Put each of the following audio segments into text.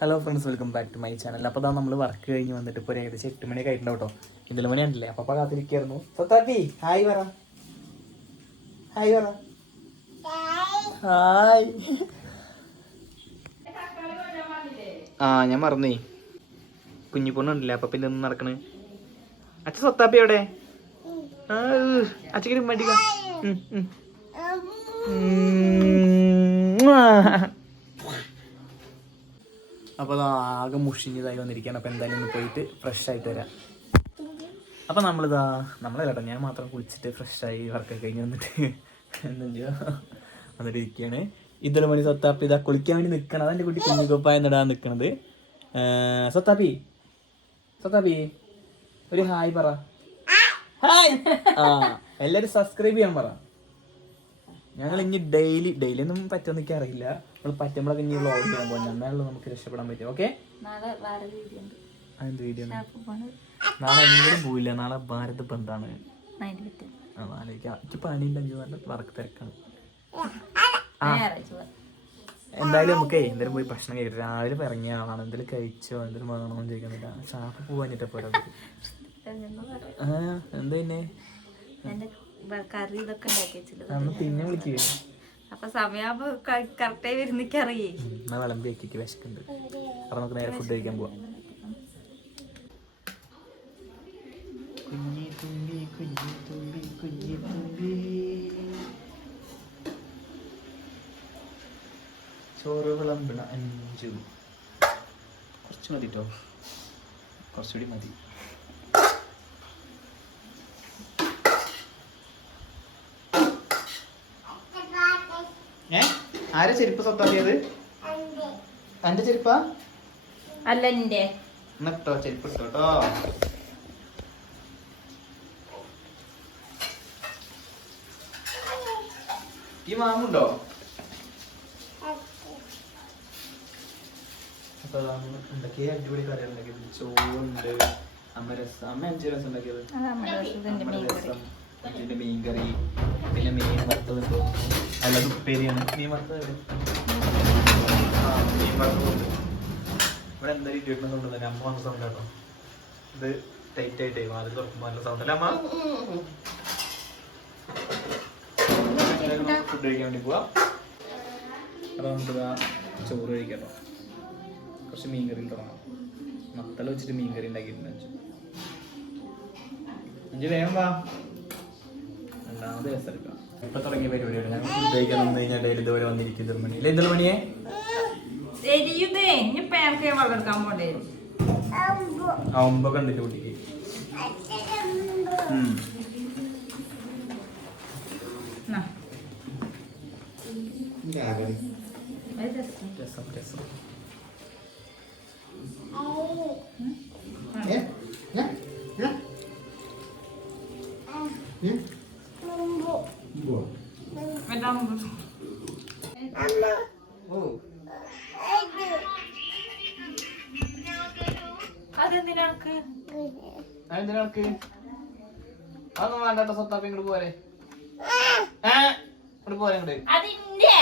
Hello friends welcome back to my channel അപ്പോൾ നമ്മൾ work കഴിഞ്ഞ് വന്നിട്ട് ഇപ്പോൾ ഏകദേശം എട്ട് മണിയൊക്കെ ആയിട്ടുണ്ടാവും കേട്ടോ. ഇന്നലെ മണി ഉണ്ടല്ലേ അപ്പോൾ അപ്പോൾ കാത്തിരിക്കായിരുന്നു. സത്താപ്പി ഹായ് പറ. ഹായ് പറ. ഹായ് ആ ഞാൻ മറന്നേ. കുഞ്ഞു പൊണ്ണുണ്ടല്ലേ? അപ്പം പിന്നെ ഒന്നും നടക്കണ്. അച്ഛൻ സത്താപ്പി എവിടെ? അച്ഛക്ക് മടിക്ക അപ്പോൾ ആകെ മുഷിഞ്ഞതായി വന്നിരിക്കുകയാണ്. അപ്പോൾ എന്തായാലും ഒന്ന് പോയിട്ട് ഫ്രഷ് ആയിട്ട് വരാം. അപ്പോൾ നമ്മളിതാ നമ്മളെ കേട്ടോ ഞാൻ മാത്രം കുളിച്ചിട്ട് ഫ്രഷായി വർക്കൊക്കെ കഴിഞ്ഞ് വന്നിട്ട് എന്താ വന്നിട്ട് ഇരിക്കുകയാണ്. ഇതൊരു മണി സത്താപ്പി ഇതാ കുളിക്കാൻ വേണ്ടി നിൽക്കണം അതെന്റെ കുട്ടി കുഞ്ഞുകൊപ്പായ നടാൻ നിൽക്കണത് സത്താപ്പി സത്താപ്പി ഒരു ഹായ് പറ. ഹായ്. ആ എല്ലാവരും സബ്സ്ക്രൈബ് ചെയ്യാൻ പറ. ഞങ്ങൾ ഇനി ഡെയിലി ഡെയിലി ഒന്നും പറ്റുമെന്നൊക്കെ അറിയില്ല നമ്മൾ പറ്റുമ്പോഴൊക്കെ ഇനി വ്ളോഗ് ചെയ്യാൻ പോകും എന്നാലും നമുക്ക് രക്ഷപ്പെടാൻ പറ്റും. ഓക്കെ അതെന്ത് വീഡിയോ നാളെ എങ്ങോട്ടും പോയില്ല നാളെ ഭാരത് ബന്ധാണ് പണിയുണ്ടെങ്കിൽ നല്ല വർക്ക് തിരക്കാണ്. എന്തായാലും നമുക്കേ എന്തായാലും പോയി ഭക്ഷണം കഴിക്കട്ടെ രാവിലെ ഇറങ്ങിയ ആളാണ്. എന്തെങ്കിലും കഴിച്ചോ? എന്തെങ്കിലും വേണോ എന്ന് ചോദിക്കുന്നില്ല ഷാപ്പ് പോവാനിട്ട് പോരാ എന്താ പിന്നെ? പിന്നെ അപ്പൊ സമയമാകുമ്പോ കറക്റ്റായി വരുന്നിക്കറിയേ എന്നാ വിളമ്പി വെക്കിക്ക് വിശക്കുണ്ട് അപ്പൊ നമുക്ക് നേരെ ഫുഡ് കഴിക്കാൻ പോവാം. കുഞ്ഞി തുമ്പി കുഞ്ഞി തുമ്പി കുഞ്ഞി തുമ്പി. ചോറ് വിളമ്പണ അഞ്ചു. കുറച്ച് മതി കേട്ടോ കുറച്ചുകൂടി മതി ഏ ആരാ ചെരുപ്പ് സ്വത്താക്കിയത്? എന്റെ ചെരുപ്പാ? അല്ല എന്റെ എന്നിട്ടോ ചെരുപ്പ് ഇട്ടോട്ടോ ഈ മാമുണ്ടോ? അപ്പൊ അടിപൊളി കറികൾ ഉണ്ടാക്കിയത് ചോറുണ്ട് അമ്മ രസം അമ്മ അഞ്ചു രസം ഉണ്ടാക്കിയത്. രസം. ഇതിന്റെ മീൻ കറി പിന്നെ മീൻ വറുത്തത് അല്ലാതെ ഉപ്പേരിയാണ്. മീൻ വറുത്തത് മീൻ വറുത്തതുണ്ട് ഇവിടെ എന്തായാലും സൗണ്ട് തന്നെ. അമ്മ വന്ന സൗണ്ട് കേട്ടോ ഇത് ടൈറ്റ് ആയിട്ടേ വാതിൽ തുറക്കുമ്പോൾ നല്ല സൗണ്ട് അല്ലേ അമ്മ? ഫുഡ് കഴിക്കാൻ വേണ്ടി പോവാം. അപ്പോൾ നമുക്ക് ചോറ് കഴിക്കട്ടോ കുറച്ച് മീൻ കറി തുടങ്ങാം മത്തല വെച്ചിട്ട് മീൻ കറി ഉണ്ടാക്കിയിട്ടുണ്ട്. അഞ്ചു വേഗം വാ. രണ്ടാമത് രസം എടുക്കാം ഇപ്പൊ തുടങ്ങിയ പരിപാടിയാണ് ഞങ്ങൾ ഫുഡ് കഴിക്കാൻ വന്നു കഴിഞ്ഞാൽ ഡെയിലി ഇതുവരെ വന്നിരിക്കും ഇതൊരു മണി അല്ലേ ഇതൊരു മണിയെ എരിയുതേ ഇനിയിപ്പൊ ഞങ്ങൾക്ക് വളർത്താൻ പോണ്ടേ? ആ ഒമ്പൊക്കെ ഉണ്ട് കുട്ടിക്ക് രസം. രസം ഓ അതെന്തിനാ ഞങ്ങൾക്ക് അതെന്തിനാൾക്ക് അതൊന്നും വേണ്ട സ്വത്താപ്പി ഇങ്ങോട്ട് പോരെ. ഇങ്ങോട്ട് പോരെ ഇങ്ങോട്ട് അതിന്റെ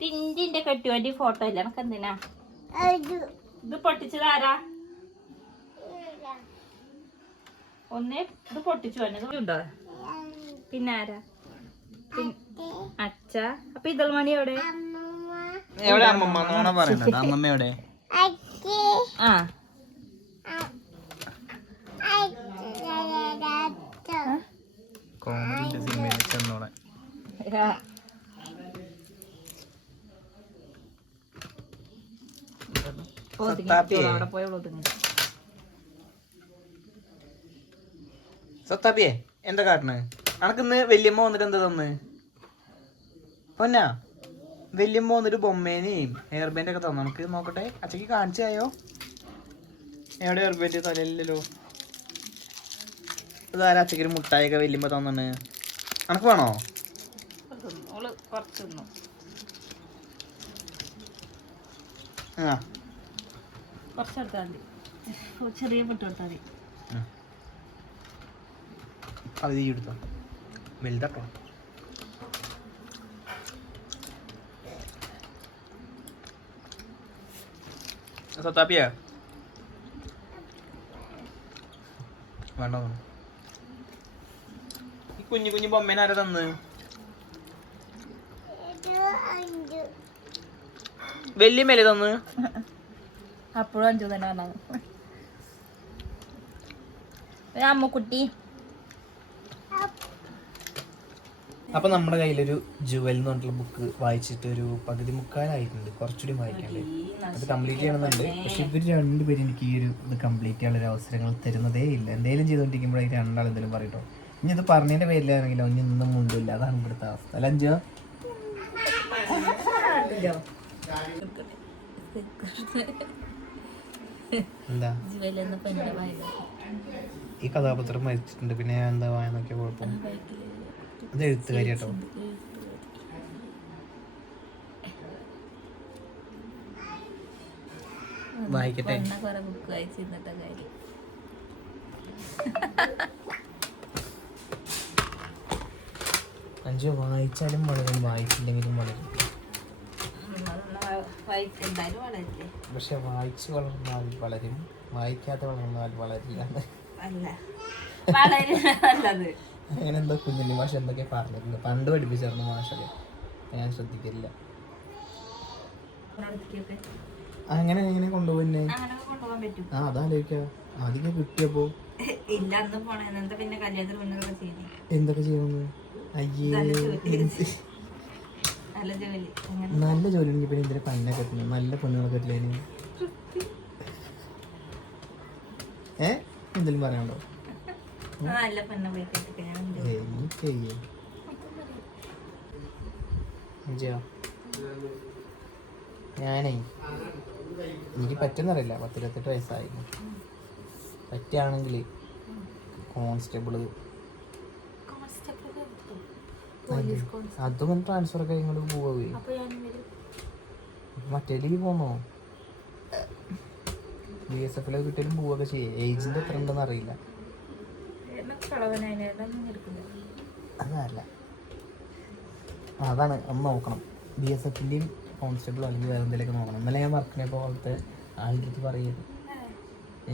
തിന്റെ കെട്ടുവണ്ടി ഫോട്ടോ ഇല്ല എന്തിനാ? ഇത് പൊട്ടിച്ചത് ആരാ? ഒന്നേ ഇത് പൊട്ടിച്ചു വന്നത് ഉണ്ടോ? പിന്നെ ആരാ? അച്ഛ അപ്പൊ ഇതൾമണി എവിടെ? എവിടെ അമ്മമ്മ നോണ അമ്മമ്മ എവിടെ? ആ. കോമഡിന്റെ സിനിമയിൽ ചെന്നോളെ. ആ. ഒതുങ്ങി. സത്താപ്പിയേ. അവിടെ പോയി ഒതുങ്ങി. സത്താപ്പിയെ എന്താ കാട്ടണ്? അനക്ക് ഇന്ന് വല്യമ്മ വന്നിട്ട് എന്താ തന്ന്? പൊന്നാ? വല്യമ്മ വന്നിട്ട് ബൊമ്മേനെയും ഹെയർ ബാൻഡ് ഒക്കെ തന്നു. നമുക്ക് നോക്കട്ടെ. അച്ഛക്ക് കാണിച്ചായോ? എവിടെ ഹെയർ ബാൻഡ് തലയില്ലല്ലോ ഇതാരാ അച്ഛക്ക് ഒരു മുട്ടായൊക്കെ വല്യമ്മ തന്നാണ്? അനക്ക് വേണോ? ആ. ചെറിയ അത് ഈ എടുത്തോ. വലുതാട്ടോ സത്താപ്പിയാ വേണ്ട ഈ കുഞ്ഞു കുഞ്ഞു ബൊമ്മേനെ ആരാ തന്ന് വലിയ മേലെ തന്ന് അപ്പോഴും അഞ്ചു തന്നെ അമ്മക്കുട്ടി അപ്പൊ നമ്മുടെ കയ്യിലൊരു ജുവൽ എന്ന് പറഞ്ഞിട്ടുള്ള ബുക്ക് വായിച്ചിട്ട് ഒരു പകുതി മുക്കാലായിട്ടുണ്ട്. കുറച്ചുകൂടി വായിക്കാണ്ട് അത് കംപ്ലീറ്റ് ചെയ്യണമെന്നുണ്ട്. പക്ഷെ ഇവർ രണ്ടുപേരും എനിക്ക് ഈ ഒരു ഇത് കംപ്ലീറ്റ് ചെയ്യാനുള്ള ഒരു അവസരങ്ങൾ തരുന്നതേ ഇല്ല. എന്തെങ്കിലും ചെയ്തുകൊണ്ടിരിക്കുമ്പോൾ ഈ രണ്ടാൾ എന്തെങ്കിലും പറയട്ടോ. ഇനി ഇത് പറഞ്ഞതിന്റെ പേരിലാണെങ്കിലും ഇനി ഒന്നും മുണ്ടില്ല അതാണ് ഇവിടുത്തെ അവസ്ഥ. അല്ല അഞ്ചോ? എന്താ? ഈ കഥാപാത്രം മരിച്ചിട്ടുണ്ട്. പിന്നെ എന്താ വായനൊക്കെ കുഴപ്പം? അത് എഴുത്തുകാരി കേട്ടോ വായിക്കട്ടെ. അഞ്ചു കുറെ ബുക്ക് വായിച്ച് ഇന്നത്തെ കാര്യം. അഞ്ച് വായിച്ചാലും വളരും വായിച്ചില്ലെങ്കിലും വളരും. പക്ഷെ വായിച്ച് വളർന്നാൽ വളരും വായിക്കാതെ വളർന്നാൽ വളരില്ല. അല്ല. അങ്ങനെ എന്തോ കുഞ്ഞുണ്ണി മാഷ എന്തൊക്കെ പറഞ്ഞിട്ടുണ്ട്? പണ്ട് പഠിപ്പിച്ചിരുന്നു മാഷൊക്കെ ഞാൻ ശ്രദ്ധിക്കില്ല അങ്ങനെ എങ്ങനെ കൊണ്ടുപോകുന്നേ? ആ അതാലോചിക്കാം ആദ്യം കിട്ടിയപ്പോ എന്തൊക്കെ ചെയ്യണമെന്ന് അയ്യേ നല്ല ജോലി. ഉണ്ടെങ്കിൽ പിന്നെ എന്തിനാ പന്നെ കെട്ടുന്നു? നല്ല പെണ്ണുങ്ങളെ കെട്ടില്ലേന് ഏ? എന്തെങ്കിലും പറയാനുണ്ടോ? നല്ല പെണ്ണ പോയി ഞാനേ എനിക്ക് പറ്റുന്നറിയില്ല. പത്തിരുപത്തെട്ട് വയസ്സായിരുന്നു പറ്റുകയാണെങ്കിൽ കോൺസ്റ്റബിൾ. അതും. ട്രാൻസ്ഫർ ഒക്കെ ഇങ്ങോട്ട് പോവേ. മറ്റേ ലീവ് പോന്നോ? ബി എസ് എഫിലൊക്കെ കിട്ടിയാലും പോവുകയൊക്കെ ചെയ്യേ. ഏജിന്റെ എത്ര ഉണ്ടെന്ന് അറിയില്ല എന്നെ കളവനായി അതൊന്നും എടുക്കില്ല അതല്ല. അതാണ്. ഒന്ന് നോക്കണം. ബി എസ് എഫിന്റെയും കോൺസ്റ്റബിളോ അല്ലെങ്കിൽ വേറെ എന്തെങ്കിലുമൊക്കെ നോക്കണം. ഇന്നലെ ഞാൻ വർക്കിനെ പോലത്തെ ആളുടെ പറയുന്നത്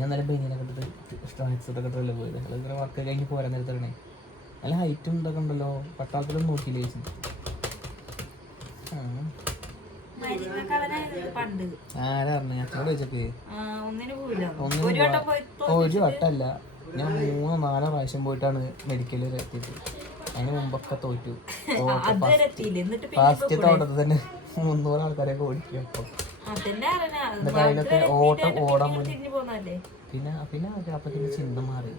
ഞാൻ നല്ല ബെനിയനൊക്കെ ഇട്ടിട്ട് സ്ട്രാക്സ് ഇതൊക്കെ ഇട്ടല്ലേ പോയത്. അത് ഇങ്ങനെ വർക്ക് കഴിഞ്ഞ് പോരാൻ നേരത്തേ നല്ല ഹൈറ്റും ഇതൊക്കെ ഉണ്ടല്ലോ. പട്ടാളത്തിലൊന്നും നോക്കിയില്ല ചേച്ചി? ആരാ പറഞ്ഞു? ഞാൻ അച്ഛനോട് ഒന്നിനു പോയില്ല ഒരു വട്ടം ഞാൻ മൂന്നോ നാലോ പ്രാവശ്യം പോയിട്ടാണ് മെഡിക്കലിൽ എത്തിയത് അതിന് മുമ്പൊക്കെ തോറ്റു. അതുവരെ എത്തിയില്ല? എന്നിട്ട് പിന്നെ ഫാസ്റ്റ് തോട്ടത്തിൽ തന്നെ മുന്നൂറ് ആൾക്കാരെയൊക്കെ ഓടിക്കും അറിയണ എന്നിട്ട് അതിലൊക്കെ ഓട്ടം ഓടാൻ പോയി പിന്നെ പിന്നെ അപ്പൊ അപ്പത്തിന് ചിന്ത മാറി.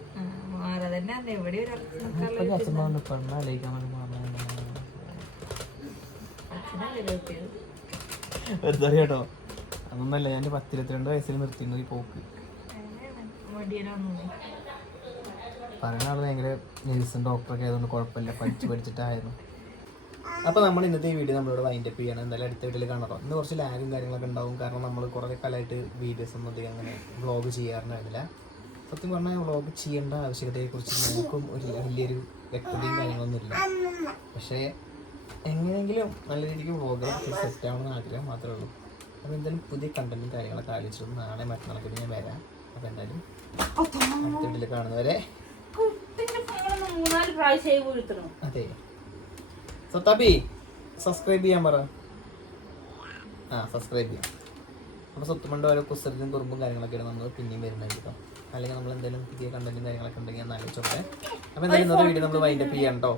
എന്താ പറയാട്ടോ അച്ഛൻ പറഞ്ഞു പെണ്ണ വേണ്ടി വെറുതെ അതൊന്നല്ല ഞാൻ പത്തിരുപത്തിരണ്ട് വയസ്സിൽ നിർത്തിയിരുന്നു ഈ പോക്ക്. മടിയനൊന്നും കുഴപ്പമില്ല. പഠിച്ച് പഠിച്ചിട്ടായിരുന്നു. അപ്പോൾ നമ്മൾ ഇന്നത്തെ ഈ വീഡിയോ നമ്മളിവിടെ വൈൻഡ് അപ്പ് ചെയ്യണം. എന്തായാലും അടുത്ത വീട്ടിൽ കാണാം ഇന്ന് കുറച്ച് ലാഗും കാര്യങ്ങളൊക്കെ ഉണ്ടാവും. കാരണം നമ്മൾ കുറേ കാലമായിട്ട് വീഡിയോസ് ഒന്നും അധികം അങ്ങനെ വ്ളോഗ് ചെയ്യാറുണ്ടായിരുന്നില്ല. സത്യം പറഞ്ഞാൽ വ്ളോഗ് ചെയ്യേണ്ട ആവശ്യകതയെക്കുറിച്ച് നമുക്കും ഒരു വലിയൊരു വ്യക്തതയും കാര്യങ്ങളൊന്നും ഇല്ല. പക്ഷേ എങ്ങനെയെങ്കിലും നല്ല രീതിക്ക് വ്ളോഗ് സെറ്റ് ആവണമെന്ന് ആഗ്രഹം മാത്രമേ ഉള്ളൂ. അപ്പോൾ എന്തായാലും പുതിയ കണ്ടന്റും കാര്യങ്ങളൊക്കെ ആലോചിച്ചിട്ട് നാളെ മറ്റന്നാളൊക്കെ ഞാൻ വരാം. അപ്പോൾ എന്തായാലും അടുത്ത വീട്ടിൽ കാണുന്നവരെ. മൂന്നാൽ വീഴ്ത്തണം. അതെ. സത്താബി സബ്സ്ക്രൈബ് ചെയ്യാൻ പറ. ആ സബ്സ്ക്രൈബ് ചെയ്യാം. അപ്പോൾ സ്വത്തുമണ്ട് ഓരോ കുസൃതിയും കുറുമ്പും കാര്യങ്ങളൊക്കെയാണ് നമ്മൾ പിന്നെയും വരുന്നത് കേട്ടോ അല്ലെങ്കിൽ നമ്മൾ എന്തെങ്കിലും പുതിയ കണ്ടന്റും കാര്യങ്ങളൊക്കെ ഉണ്ടെങ്കിൽ ഞാൻ ആലോചിച്ചോട്ടെ അപ്പോൾ എന്തായാലും ഇന്നത്തെ വീഡിയോ നമ്മൾ വൈൻഡപ്പ് ചെയ്യാം കേട്ടോ